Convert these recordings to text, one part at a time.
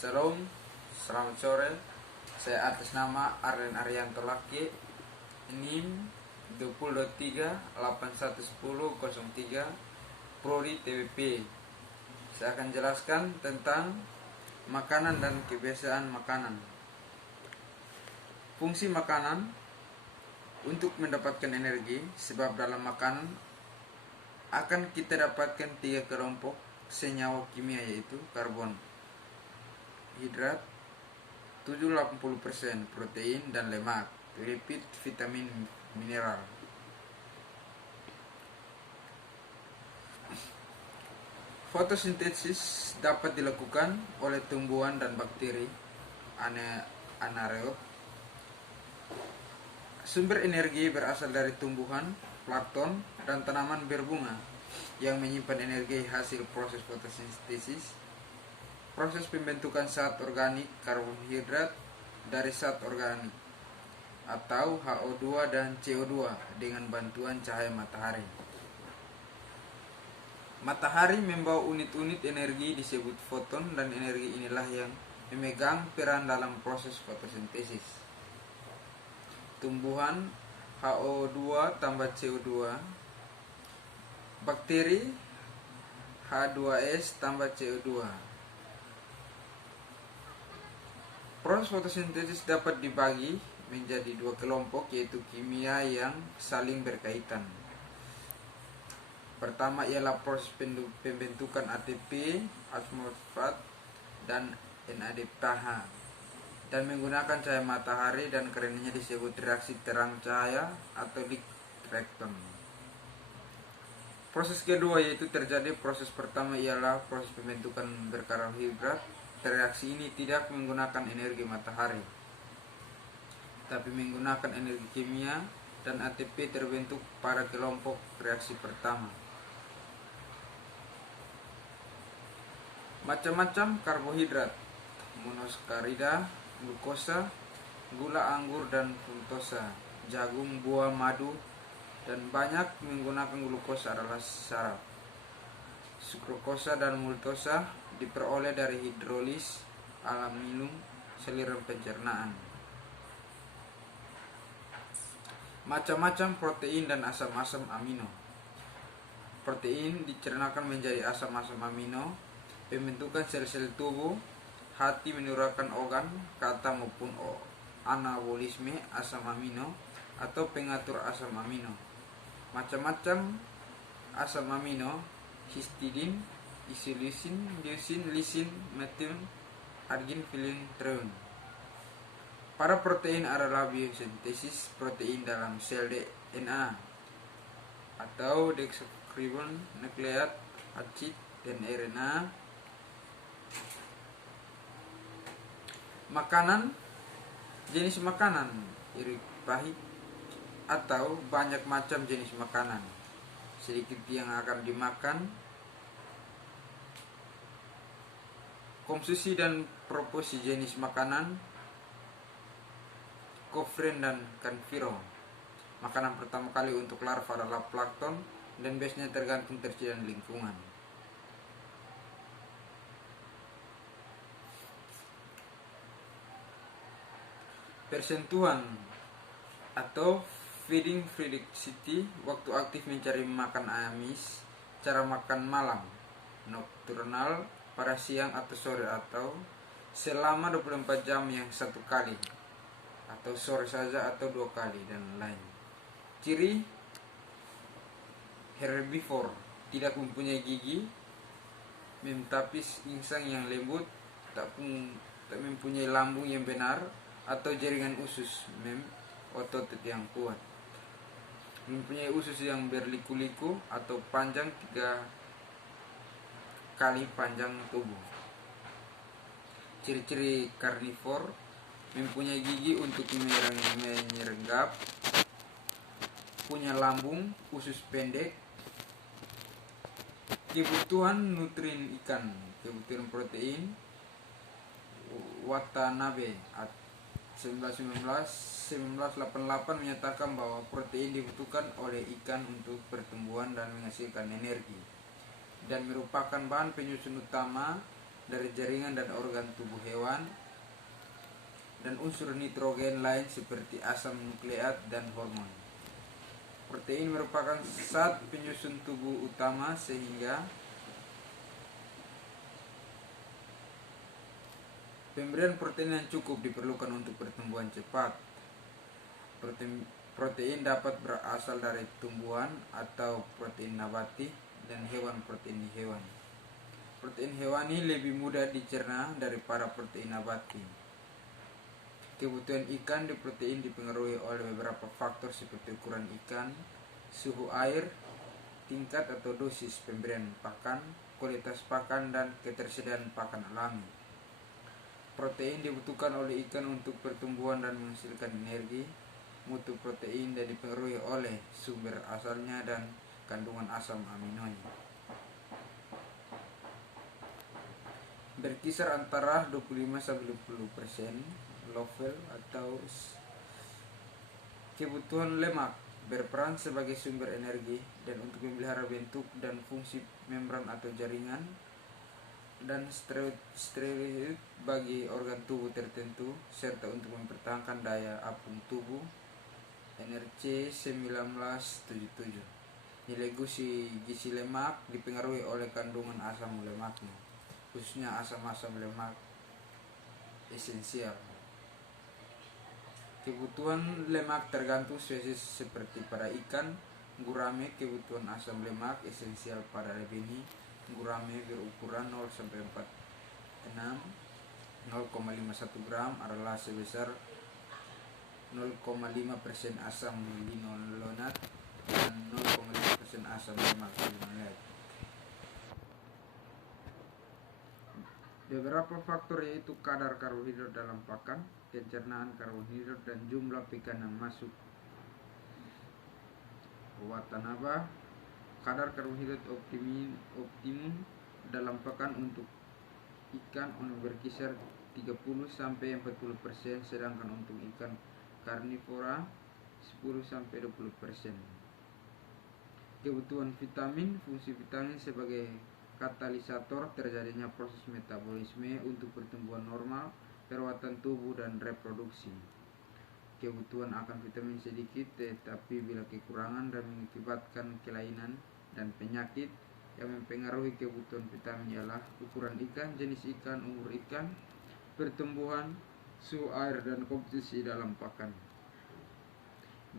Shalom, selamat sore. Saya atas nama Arlen Arianto Laki, NIM 2023811003 Prodi TBP. Saya akan jelaskan tentang makanan dan kebiasaan makanan. Fungsi makanan untuk mendapatkan energi, sebab dalam makanan akan kita dapatkan 3 kelompok senyawa kimia, yaitu karbon, hidrat 70-80%, protein dan lemak, lipid, vitamin, mineral. Fotosintesis dapat dilakukan oleh tumbuhan dan bakteri anaerob. Sumber energi berasal dari tumbuhan, plankton, dan tanaman berbunga yang menyimpan energi hasil proses fotosintesis. Proses pembentukan zat organik karbohidrat dari zat organik atau HO2 dan CO2 dengan bantuan cahaya matahari. Matahari membawa unit-unit energi disebut foton, dan energi inilah yang memegang peran dalam proses fotosintesis. Tumbuhan HO2 tambah CO2, bakteri H2S tambah CO2. Proses fotosintesis dapat dibagi menjadi 2 kelompok, yaitu kimia yang saling berkaitan. Pertama ialah proses pembentukan ATP, asfosfat, dan NADPH, dan menggunakan cahaya matahari, dan karenanya disebut reaksi terang cahaya atau Licht-Reaktion. Proses kedua yaitu terjadi proses pertama ialah proses pembentukan berkarbohidrat. Reaksi ini tidak menggunakan energi matahari, tapi menggunakan energi kimia, dan ATP terbentuk pada kelompok reaksi pertama. Macam-macam karbohidrat: monosakarida, glukosa, gula anggur dan fruktosa, jagung, buah, madu, dan banyak menggunakan glukosa adalah syarat. Sukrosa dan maltosa diperoleh dari hidrolis aluminium saluran pencernaan. Macam-macam protein dan asam-asam amino. Protein dicernakan menjadi asam-asam amino, pembentukan sel-sel tubuh, hati menurunkan organ, kata maupun anabolisme asam amino atau pengatur asam amino. Macam-macam asam amino: histidin, isoleucin, leucin, lisin, metion, argin, filin, trion. Para protein adalah biosintesis protein dalam sel DNA atau deoksiribonukleat acid dan RNA. Makanan, jenis makanan, irit, pahit, atau banyak macam jenis makanan. Sedikit yang akan dimakan. Komposisi dan proporsi jenis makanan: kofrin dan kanviro. Makanan pertama kali untuk larva adalah plankton, dan biasanya tergantung tersediaan lingkungan. Persentuhan atau feeding frequency, waktu aktif mencari makan amis. Cara makan malam, nocturnal, pada siang atau sore, atau selama 24 jam yang 1 kali, atau sore saja atau 2 kali, dan lain. Ciri: herbivore, tidak mempunyai gigi, memtapis insang yang lembut, tak mempunyai lambung yang benar atau jaringan usus, otot yang kuat, mempunyai usus yang berliku-liku atau panjang 3 kali panjang tubuh. Ciri-ciri karnivor: mempunyai gigi untuk menyergap, punya lambung, usus pendek. Kebutuhan nutrien ikan, kebutuhan protein. Watanabe 1988 menyatakan bahwa protein dibutuhkan oleh ikan untuk pertumbuhan dan menghasilkan energi, dan merupakan bahan penyusun utama dari jaringan dan organ tubuh hewan, dan unsur nitrogen lain seperti asam nukleat dan hormon. Protein merupakan zat penyusun tubuh utama sehingga pemberian protein yang cukup diperlukan untuk pertumbuhan cepat. Protein dapat berasal dari tumbuhan atau protein nabati dan hewan protein hewan. Protein hewani lebih mudah dicerna daripada protein nabati. Kebutuhan ikan di protein dipengaruhi oleh beberapa faktor seperti ukuran ikan, suhu air, tingkat atau dosis pemberian pakan, kualitas pakan, dan ketersediaan pakan alami. Protein dibutuhkan oleh ikan untuk pertumbuhan dan menghasilkan energi. Mutu protein dan dipengaruhi oleh sumber asalnya dan kandungan asam aminonya. Berkisar antara 25-50% level atau kebutuhan lemak berperan sebagai sumber energi dan untuk memelihara bentuk dan fungsi membran atau jaringan, dan steroid bagi organ tubuh tertentu, serta untuk mempertahankan daya apung tubuh. NRC 1977. Nilai gizi lemak dipengaruhi oleh kandungan asam lemaknya, khususnya asam-asam lemak esensial. Kebutuhan lemak tergantung spesies seperti pada ikan gurame. Kebutuhan asam lemak esensial pada benih gurame berukuran 0-46 0,51 gram adalah sebesar 0,5% asam linolenat dan 0,5% asam lemak linolenat. Beberapa faktor yaitu kadar karbohidrat dalam pakan, pencernaan karbohidrat, dan jumlah pekan yang masuk. Watanaba, kadar karbohidrat optimum dalam pakan untuk ikan berkisar 30-40%, sedangkan untuk ikan karnivora 10-20%. Kebutuhan vitamin, fungsi vitamin sebagai katalisator terjadinya proses metabolisme untuk pertumbuhan normal, perawatan tubuh, dan reproduksi. Kebutuhan akan vitamin sedikit, tetapi bila kekurangan dan mengakibatkan kelainan dan penyakit. Yang mempengaruhi kebutuhan vitamin ialah ukuran ikan, jenis ikan, umur ikan, pertumbuhan, suhu air, dan komposisi dalam pakan.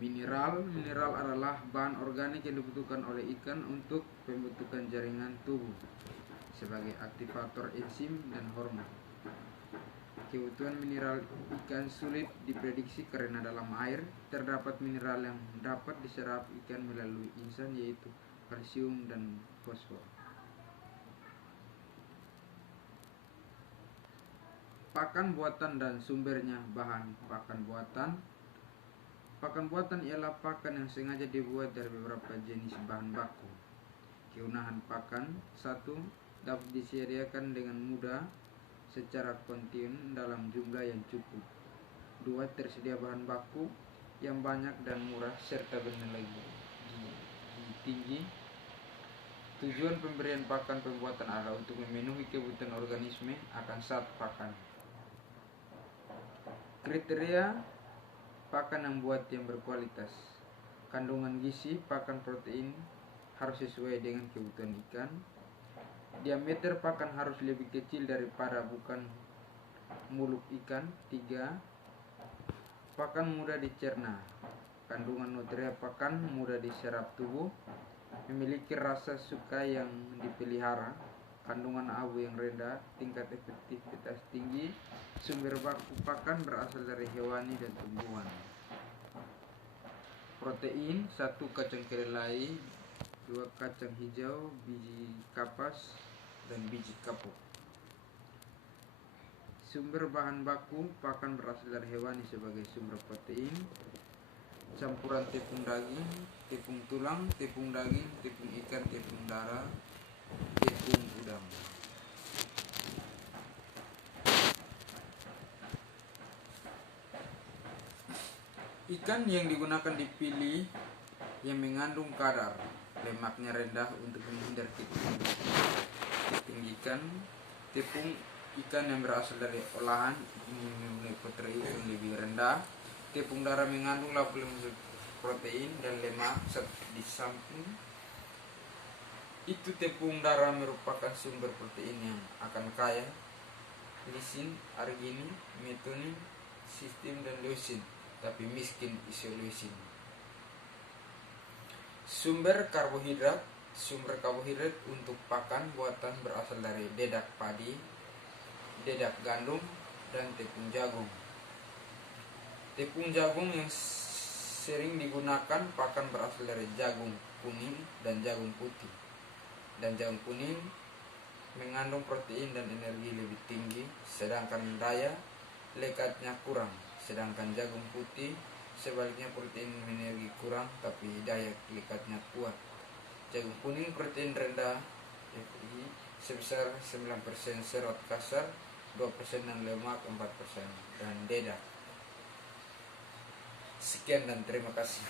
Mineral adalah bahan organik yang dibutuhkan oleh ikan untuk pembentukan jaringan tubuh sebagai aktivator enzim dan hormon. Kebutuhan mineral ikan sulit diprediksi karena dalam air terdapat mineral yang dapat diserap ikan melalui insan, yaitu kalsium dan fosfor. Pakan buatan dan sumbernya. Bahan pakan buatan. Pakan buatan ialah pakan yang sengaja dibuat dari beberapa jenis bahan baku. Kegunaan pakan: 1. Dapat disediakan dengan mudah secara kontinu dalam jumlah yang cukup. 2. Tersedia bahan baku yang banyak dan murah serta bernilai gizi tinggi. Tujuan pemberian pakan pembuatan adalah untuk memenuhi kebutuhan organisme akan zat pakan. Kriteria pakan yang buat yang berkualitas. Kandungan gizi pakan protein harus sesuai dengan kebutuhan ikan. Diameter pakan harus lebih kecil daripada bukan muluk ikan. 3. Pakan mudah dicerna. Kandungan nutrien pakan mudah diserap tubuh. Memiliki rasa suka yang dipelihara. Kandungan abu yang rendah, tingkat efektivitas tinggi. Sumber baku pakan berasal dari hewani dan tumbuhan. Protein: 1. Kacang kedelai, 2. Kacang hijau, biji kapas, dan biji kapuk. Sumber bahan baku pakan berasal dari hewani sebagai sumber protein. Campuran tepung daging, tepung tulang, tepung daging, tepung ikan, tepung darah, tepung udang. Ikan yang digunakan dipilih yang mengandung kadar lemaknya rendah untuk menghindar ketinggian Tepung ikan yang berasal dari olahan ini memiliki protein yang lebih rendah. Tepung darah mengandung 85% protein dan lemak. Di samping itu, tepung darah merupakan sumber protein yang akan kaya lisin, arginin, methionin, cysteine, dan leucin, tapi miskin isoleucin. Sumber karbohidrat untuk pakan buatan berasal dari dedak padi, dedak gandum, dan tepung jagung. Tepung jagung yang sering digunakan pakan berasal dari jagung kuning dan jagung putih. Dan jagung kuning mengandung protein dan energi lebih tinggi, sedangkan daya lekatnya kurang. Sedangkan jagung putih sebaliknya, protein dan energi kurang tapi daya lekatnya kuat. Jagung kuning protein rendah, FI sebesar 9%, serat kasar 2%, dan lemak 4%, dan dedak. Sekian dan terima kasih.